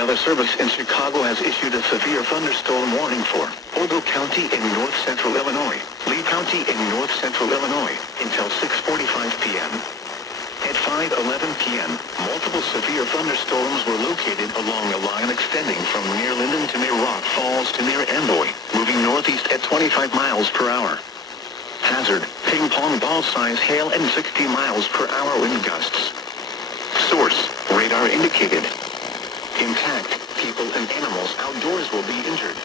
Weather Service in Chicago has issued a severe thunderstorm warning for Ogle County in north-central Illinois, Lee County in north-central Illinois, until 6:45 p.m. At 5:11 p.m., multiple severe thunderstorms were located along a line extending from near Linden to near Rock Falls to near Amboy, moving northeast at 25 miles per hour. Hazard, ping-pong ball-size hail and 60 miles per hour wind gusts. Source, radar indicated. Intact, people and animals outdoors will be injured.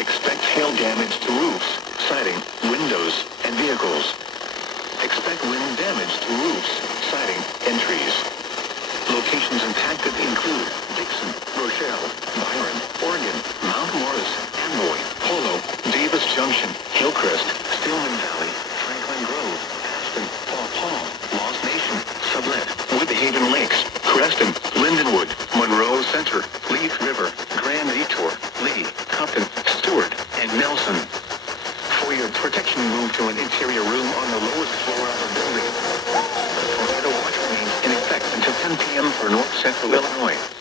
Expect hail damage to roofs, siding, windows, and vehicles. Expect wind damage to roofs, siding, and trees. Locations impacted include Dixon, Rochelle, Byron, Oregon, Mount Morris, Amboy, Polo, Davis Junction, Hillcrest, Stillman Valley, Franklin Grove, Aspen, Paw Paw, Lost Nation, Sublette, Woodhaven Lakes, Creston, Lindenwood, Monroe Center, Leaf River, Grand Detour, Lee, Compton, Stewart, and Nelson. For your protection, move to an interior room on the lowest floor of the building. The tornado watch remains in effect until 10 p.m. for north-central Illinois.